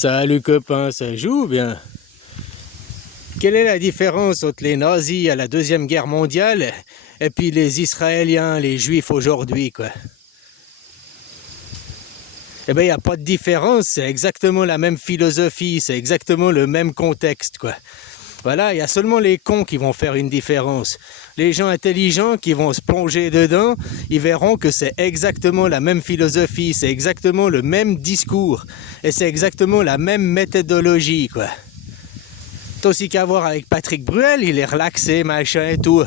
Salut copain, ça joue bien? Quelle est la différence entre les nazis à la Deuxième Guerre mondiale et puis les Israéliens, les Juifs aujourd'hui, quoi? Eh bien, il n'y a pas de différence, c'est exactement la même philosophie, c'est exactement le même contexte, quoi. Voilà, il y a seulement les cons qui vont faire une différence. Les gens intelligents qui vont se plonger dedans, ils verront que c'est exactement la même philosophie, c'est exactement le même discours, et c'est exactement la même méthodologie, quoi. T'as aussi qu'à voir avec Patrick Bruel, il est relaxé, machin et tout.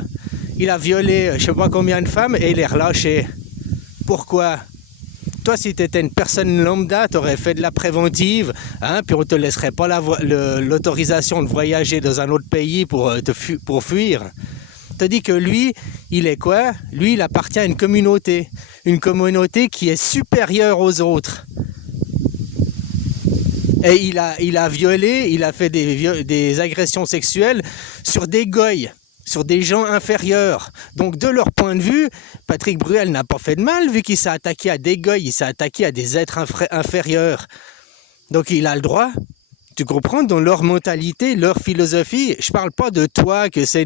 Il a violé je sais pas combien de femmes et il est relâché. Pourquoi? Toi, si tu étais une personne lambda, tu aurais fait de la préventive, hein, puis on ne te laisserait pas l'autorisation de voyager dans un autre pays pour fuir. Tu dis que lui, il est quoi? Lui, il appartient à une communauté qui est supérieure aux autres. Et il a violé, il a fait des agressions sexuelles sur des goyes, sur des gens inférieurs. Donc de leur point de vue, Patrick Bruel n'a pas fait de mal vu qu'il s'est attaqué à des goyes, il s'est attaqué à des êtres inférieurs. Donc il a le droit. Tu comprends, dans leur mentalité, leur philosophie. Je parle pas de toi, que c'est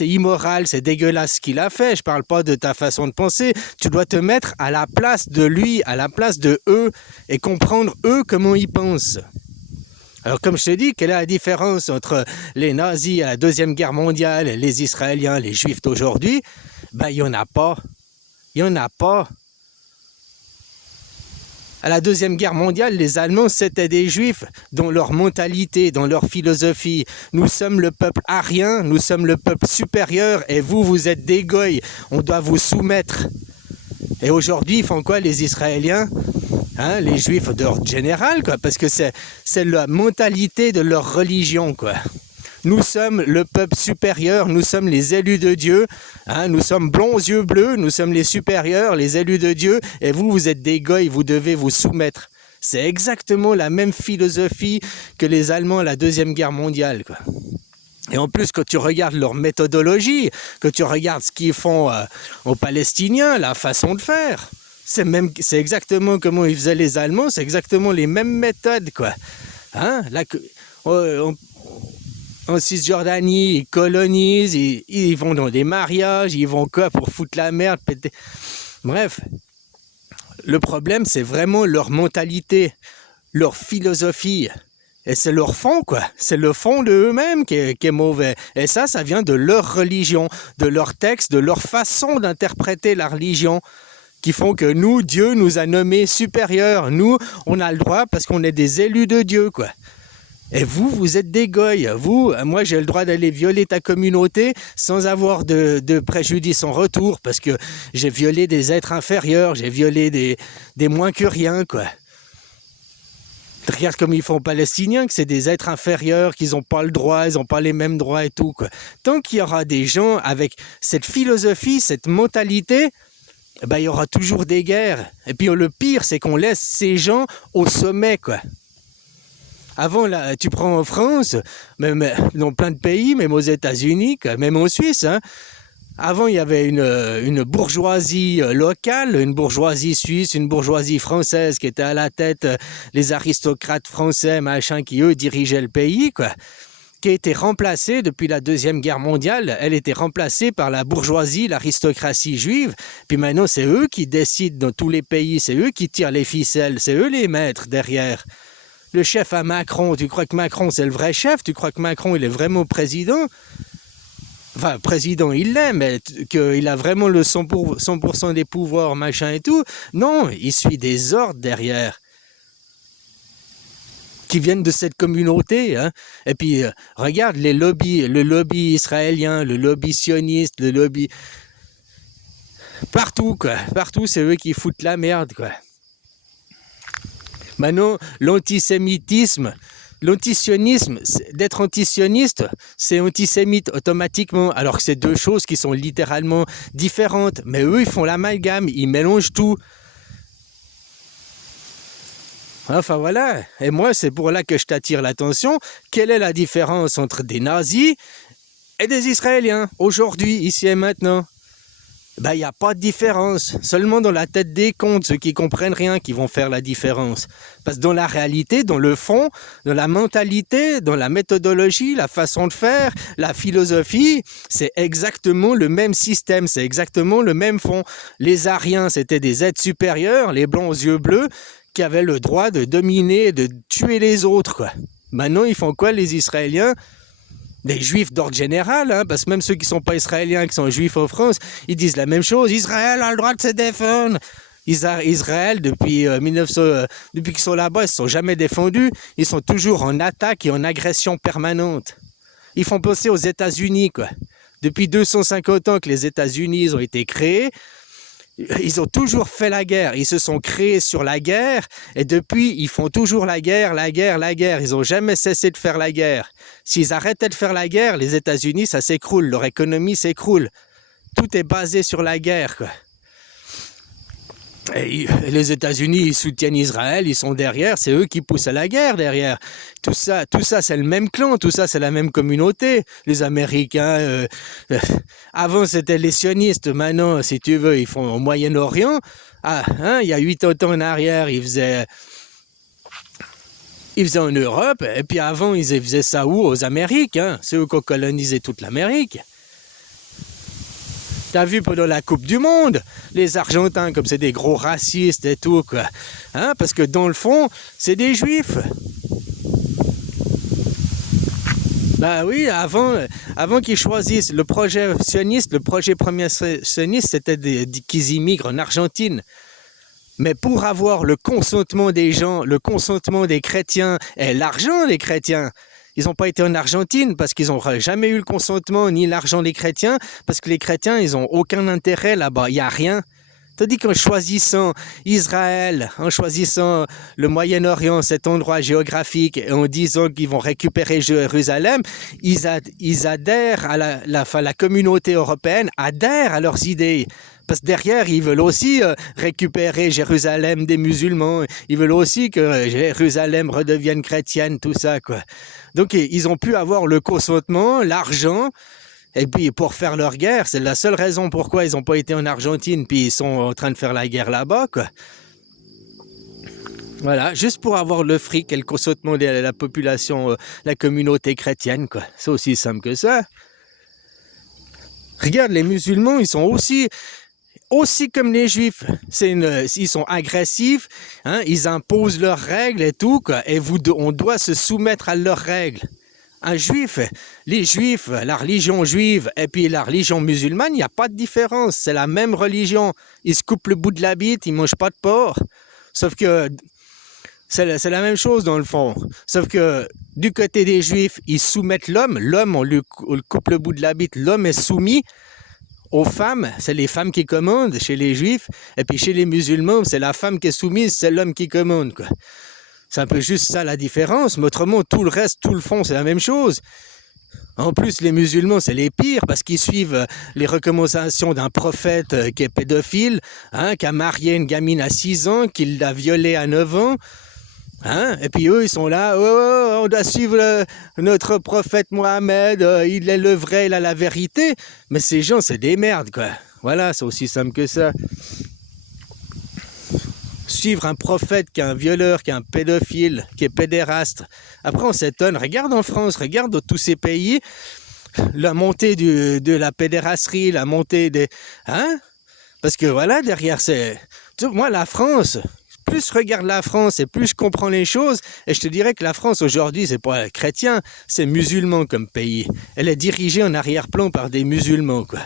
immoral, c'est dégueulasse ce qu'il a fait. Je parle pas de ta façon de penser. Tu dois te mettre à la place de lui, à la place de eux, et comprendre eux comment ils pensent. Alors comme je te dis, quelle est la différence entre les nazis à la Deuxième Guerre mondiale et les Israéliens, les Juifs d'aujourd'hui? Ben, il n'y en a pas. Il n'y en a pas. À la Deuxième Guerre mondiale, les Allemands, c'était des Juifs dans leur mentalité, dans leur philosophie. Nous sommes le peuple arien, nous sommes le peuple supérieur et vous, vous êtes des goyes. On doit vous soumettre. Et aujourd'hui, ils font quoi les Israéliens? Hein, les Juifs d'ordre général, quoi, parce que c'est la mentalité de leur religion, quoi. Nous sommes le peuple supérieur, nous sommes les élus de Dieu, hein, nous sommes blonds aux yeux bleus, nous sommes les supérieurs, les élus de Dieu, et vous, vous êtes des goyes, vous devez vous soumettre. C'est exactement la même philosophie que les Allemands à la Deuxième Guerre mondiale, quoi. Et en plus, quand tu regardes leur méthodologie, que tu regardes ce qu'ils font aux Palestiniens, la façon de faire, c'est exactement comment ils faisaient les Allemands, c'est exactement les mêmes méthodes, quoi. Hein, là, en Cisjordanie, ils colonisent, ils vont dans des mariages, ils vont quoi pour foutre la merde, péter. Bref, le problème, c'est vraiment leur mentalité, leur philosophie. Et c'est leur fond, quoi. C'est le fond de eux-mêmes qui est mauvais. Et ça vient de leur religion, de leur texte, de leur façon d'interpréter la religion, qui font que nous, Dieu nous a nommés supérieurs. Nous, on a le droit parce qu'on est des élus de Dieu, quoi. Et vous, vous êtes des goyes. Vous, moi, j'ai le droit d'aller violer ta communauté sans avoir de préjudice en retour, parce que j'ai violé des êtres inférieurs, j'ai violé des moins que rien, quoi. Regarde comme ils font aux Palestiniens, que c'est des êtres inférieurs, qu'ils n'ont pas le droit, ils n'ont pas les mêmes droits et tout, quoi. Tant qu'il y aura des gens avec cette philosophie, cette mentalité, ben, il y aura toujours des guerres. Et puis le pire, c'est qu'on laisse ces gens au sommet, quoi. Avant, là, tu prends en France, même dans plein de pays, même aux États-Unis, même en Suisse, hein. Avant, il y avait une bourgeoisie locale, une bourgeoisie suisse, une bourgeoisie française qui était à la tête, les aristocrates français, machin, qui eux dirigeaient le pays, quoi, qui a été remplacée depuis la Deuxième Guerre mondiale. Elle était remplacée par la bourgeoisie, l'aristocratie juive. Puis maintenant, c'est eux qui décident dans tous les pays, c'est eux qui tirent les ficelles, c'est eux les maîtres derrière. Le chef à Macron, tu crois que Macron c'est le vrai chef? Tu crois que Macron il est vraiment président? Enfin, président, il l'est, mais qu'il a vraiment le 100% des pouvoirs, machin et tout. Non, il suit des ordres derrière qui viennent de cette communauté, hein. Et puis, regarde les lobbies, le lobby israélien, le lobby sioniste, le lobby... Partout, quoi. Partout, c'est eux qui foutent la merde, quoi. Maintenant, l'antisémitisme... L'antisionisme, d'être antisioniste, c'est antisémite automatiquement, alors que c'est deux choses qui sont littéralement différentes. Mais eux, ils font l'amalgame, ils mélangent tout. Enfin voilà, et moi, c'est pour là que je t'attire l'attention. Quelle est la différence entre des nazis et des Israéliens, aujourd'hui, ici et maintenant? Ben, il n'y a pas de différence. Seulement dans la tête des contes, ceux qui comprennent rien, qui vont faire la différence. Parce que dans la réalité, dans le fond, dans la mentalité, dans la méthodologie, la façon de faire, la philosophie, c'est exactement le même système, c'est exactement le même fond. Les Ariens, c'était des êtres supérieurs, les Blancs aux yeux bleus, qui avaient le droit de dominer et de tuer les autres, quoi. Maintenant, ils font quoi, les Israéliens ? Des juifs d'ordre général, hein, parce que même ceux qui ne sont pas israéliens, qui sont juifs en France, ils disent la même chose. Israël a le droit de se défendre. Israël, depuis qu'ils sont là-bas, ils ne se sont jamais défendus. Ils sont toujours en attaque et en agression permanente. Ils font penser aux États-Unis, quoi. Depuis 250 ans que les États-Unis ont été créés, ils ont toujours fait la guerre. Ils se sont créés sur la guerre et depuis, ils font toujours la guerre. Ils n'ont jamais cessé de faire la guerre. S'ils arrêtaient de faire la guerre, les États-Unis, ça s'écroule. Leur économie s'écroule. Tout est basé sur la guerre, quoi. Et les États-Unis, ils soutiennent Israël, ils sont derrière, c'est eux qui poussent à la guerre derrière. Tout ça, c'est le même clan, tout ça, c'est la même communauté. Les Américains, avant c'était les sionistes, maintenant, si tu veux, ils font au Moyen-Orient. Il y a 8 ans en arrière, ils faisaient en Europe, et puis avant, ils faisaient ça où? Aux Amériques, hein. C'est eux qui ont colonisé toute l'Amérique. T'as vu pendant la Coupe du Monde, les Argentins, comme c'est des gros racistes et tout, quoi. Hein, parce que dans le fond, c'est des Juifs. Bah oui, avant qu'ils choisissent le projet sioniste, le projet premier sioniste, c'était qu'ils immigrent en Argentine. Mais pour avoir le consentement des gens, le consentement des chrétiens et l'argent des chrétiens, ils n'ont pas été en Argentine parce qu'ils n'ont jamais eu le consentement ni l'argent des chrétiens, parce que les chrétiens, ils n'ont aucun intérêt là-bas, il n'y a rien. Tandis qu'en choisissant Israël, en choisissant le Moyen-Orient, cet endroit géographique, et en disant qu'ils vont récupérer Jérusalem, ils adhèrent à la communauté européenne, adhèrent à leurs idées. Parce que derrière, ils veulent aussi récupérer Jérusalem des musulmans. Ils veulent aussi que Jérusalem redevienne chrétienne, tout ça, quoi. Donc, ils ont pu avoir le consentement, l'argent, et puis pour faire leur guerre. C'est la seule raison pourquoi ils n'ont pas été en Argentine, puis ils sont en train de faire la guerre là-bas, quoi. Voilà, juste pour avoir le fric et le consentement de la population, la communauté chrétienne, quoi. C'est aussi simple que ça. Regarde, les musulmans, ils sont aussi comme les juifs, ils sont agressifs, hein, ils imposent leurs règles et tout, quoi, et on doit se soumettre à leurs règles. Un juif, les juifs, la religion juive et puis la religion musulmane, il n'y a pas de différence, c'est la même religion. Ils se coupent le bout de la bite, ils ne mangent pas de porc, sauf que c'est la même chose dans le fond. Sauf que du côté des juifs, ils soumettent l'homme, on lui coupe le bout de la bite, l'homme est soumis aux femmes, c'est les femmes qui commandent chez les juifs, et puis chez les musulmans, c'est la femme qui est soumise, c'est l'homme qui commande, quoi. C'est un peu juste ça la différence, mais autrement, tout le reste, tout le fond, c'est la même chose. En plus, les musulmans, c'est les pires, parce qu'ils suivent les recommandations d'un prophète qui est pédophile, hein, qui a marié une gamine à 6 ans, qui l'a violée à 9 ans, hein? Et puis eux, ils sont là, on doit suivre notre prophète Mohammed, il est le vrai, il a la vérité. Mais ces gens, c'est des merdes, quoi. Voilà, c'est aussi simple que ça. Suivre un prophète qui est un violeur, qui est un pédophile, qui est pédéraste. Après, on s'étonne. Regarde en France, regarde dans tous ces pays, la montée de la pédérasserie, la montée des... Hein? Parce que voilà, derrière, c'est... Moi, la France... Plus je regarde la France et plus je comprends les choses, et je te dirais que la France aujourd'hui, c'est pas chrétien, c'est musulman comme pays. Elle est dirigée en arrière-plan par des musulmans, quoi.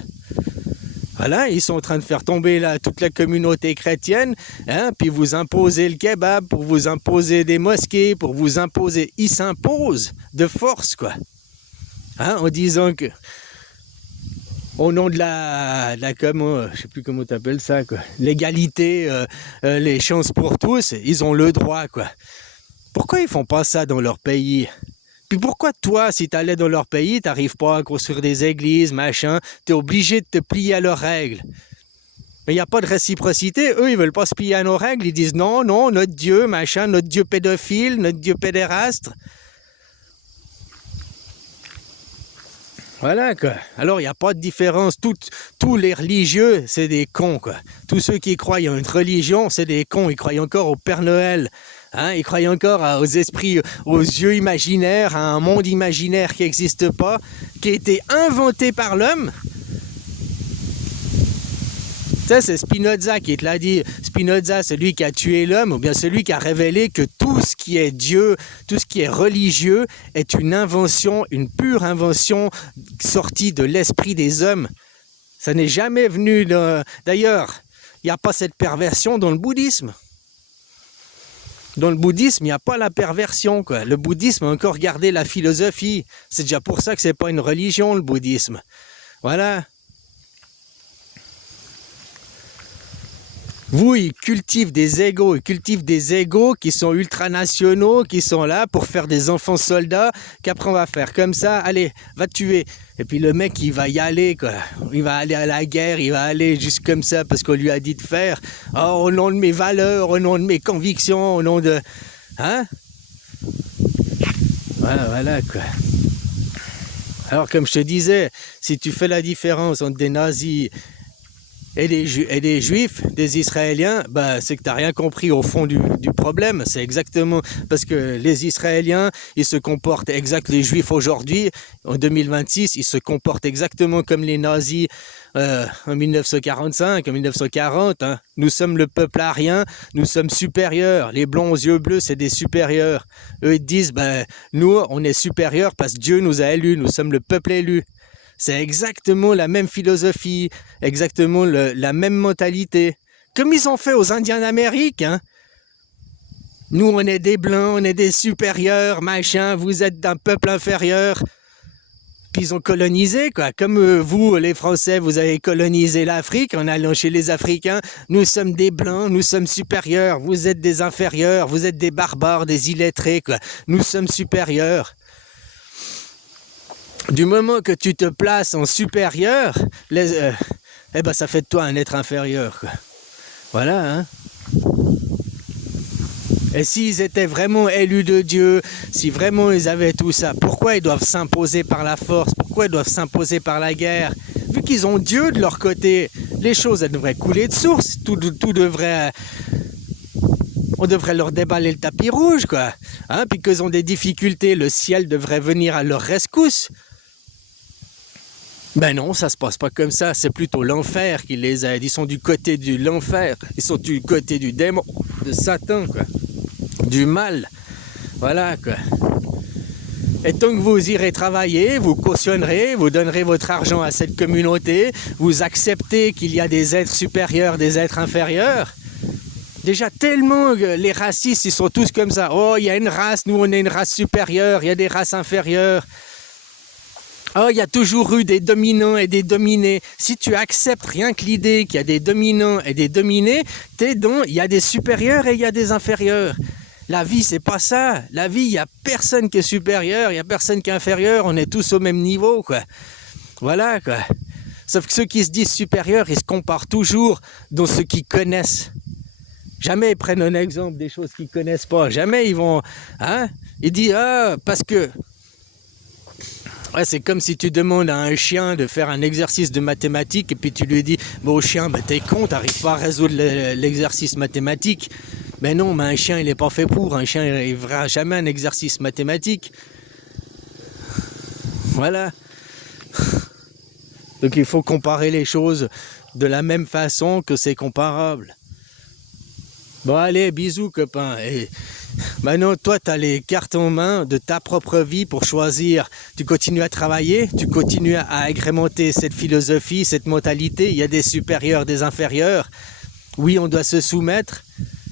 Voilà, ils sont en train de faire tomber là toute la communauté chrétienne, hein, puis vous imposez le kebab, pour vous imposer des mosquées, pour vous imposer, ils s'imposent de force, quoi. Hein, en disant que au nom de la je sais plus comment t'appelles ça, quoi. L'égalité, les chances pour tous, ils ont le droit, quoi. Pourquoi ils font pas ça dans leur pays? Puis pourquoi toi, si t'allais dans leur pays, t'arrives pas à construire des églises, machin, t'es obligé de te plier à leurs règles? Mais il n'y a pas de réciprocité. Eux, ils veulent pas se plier à nos règles. Ils disent non, notre Dieu, machin, notre Dieu pédophile, notre Dieu pédéraste. Voilà, quoi. Alors, il n'y a pas de différence. Tous les religieux, c'est des cons, quoi. Tous ceux qui croient en une religion, c'est des cons. Ils croient encore au Père Noël. Hein, ils croient encore aux esprits, aux yeux imaginaires, à un monde imaginaire qui n'existe pas, qui a été inventé par l'homme. Ça, c'est Spinoza qui te l'a dit. Spinoza, celui qui a tué l'homme, ou bien celui qui a révélé que tout ce qui est Dieu, tout ce qui est religieux, est une invention, une pure invention sortie de l'esprit des hommes. Ça n'est jamais venu de... D'ailleurs, il n'y a pas cette perversion dans le bouddhisme. Dans le bouddhisme, il n'y a pas la perversion, quoi. Le bouddhisme a encore gardé la philosophie. C'est déjà pour ça que c'est pas une religion, le bouddhisme. Voilà. Vous, ils cultivent des égos qui sont ultranationaux, qui sont là pour faire des enfants soldats, qu'après on va faire comme ça, allez, va tuer. Et puis le mec, il va y aller, quoi. Il va aller à la guerre, il va aller juste comme ça parce qu'on lui a dit de faire. Oh, au nom de mes valeurs, au nom de mes convictions, au nom de... Hein? Voilà, quoi. Alors, comme je te disais, si tu fais la différence entre des nazis et des juifs, des Israéliens, bah, c'est que tu n'as rien compris au fond du problème. C'est exactement parce que les Israéliens, ils se comportent les juifs aujourd'hui, en 2026, ils se comportent exactement comme les nazis en 1945, en 1940. Hein. Nous sommes le peuple arien, nous sommes supérieurs. Les blancs aux yeux bleus, c'est des supérieurs. Eux, ils disent, bah, nous, on est supérieurs parce que Dieu nous a élus, nous sommes le peuple élu. C'est exactement la même philosophie, exactement la même mentalité. Comme ils ont fait aux Indiens d'Amérique. Hein. Nous, on est des blancs, on est des supérieurs, machin, vous êtes d'un peuple inférieur. Puis ils ont colonisé, quoi. Comme vous, les Français, vous avez colonisé l'Afrique en allant chez les Africains. Nous sommes des blancs, nous sommes supérieurs, vous êtes des inférieurs, vous êtes des barbares, des illettrés, quoi. Nous sommes supérieurs. Du moment que tu te places en supérieur, eh ben ça fait de toi un être inférieur, quoi. Voilà, hein. Et s'ils étaient vraiment élus de Dieu, si vraiment ils avaient tout ça, pourquoi ils doivent s'imposer par la force? Pourquoi ils doivent s'imposer par la guerre? Vu qu'ils ont Dieu de leur côté, les choses, elles devraient couler de source. Tout devrait... On devrait leur déballer le tapis rouge, quoi. Hein, puis qu'ils ont des difficultés, le ciel devrait venir à leur rescousse. Ben non, ça se passe pas comme ça. C'est plutôt l'enfer qui les aide. Ils sont du côté de l'enfer. Ils sont du côté du démon, de Satan, quoi. Du mal. Voilà, quoi. Et tant que vous irez travailler, vous cautionnerez, vous donnerez votre argent à cette communauté, vous acceptez qu'il y a des êtres supérieurs, des êtres inférieurs. Déjà tellement les racistes, ils sont tous comme ça. Oh, il y a une race, nous on est une race supérieure, il y a des races inférieures. Oh, il y a toujours eu des dominants et des dominés. Si tu acceptes rien que l'idée qu'il y a des dominants et des dominés, il y a des supérieurs et il y a des inférieurs. La vie, c'est pas ça. La vie, il n'y a personne qui est supérieur, il n'y a personne qui est inférieur, on est tous au même niveau, quoi. Voilà, quoi. Sauf que ceux qui se disent supérieurs, ils se comparent toujours dans ce qu'ils connaissent. Jamais ils prennent un exemple des choses qu'ils ne connaissent pas. Jamais ils vont... Hein? Ils disent, parce que... Ouais, c'est comme si tu demandes à un chien de faire un exercice de mathématiques et puis tu lui dis, bon chien, t'es con, t'arrives pas à résoudre l'exercice mathématique. Ben non, mais un chien, il n'est pas fait pour. Un chien, il ne fera jamais un exercice mathématique. Voilà. Donc il faut comparer les choses de la même façon que c'est comparable. Bon allez, bisous copains. Et maintenant, toi, tu as les cartes en main de ta propre vie pour choisir. Tu continues à travailler, tu continues à agrémenter cette philosophie, cette mentalité. Il y a des supérieurs, des inférieurs. Oui, on doit se soumettre.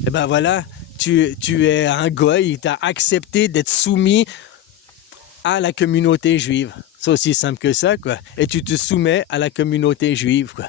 Et ben voilà, tu es un goy, tu as accepté d'être soumis à la communauté juive. C'est aussi simple que ça, quoi. Et tu te soumets à la communauté juive, quoi.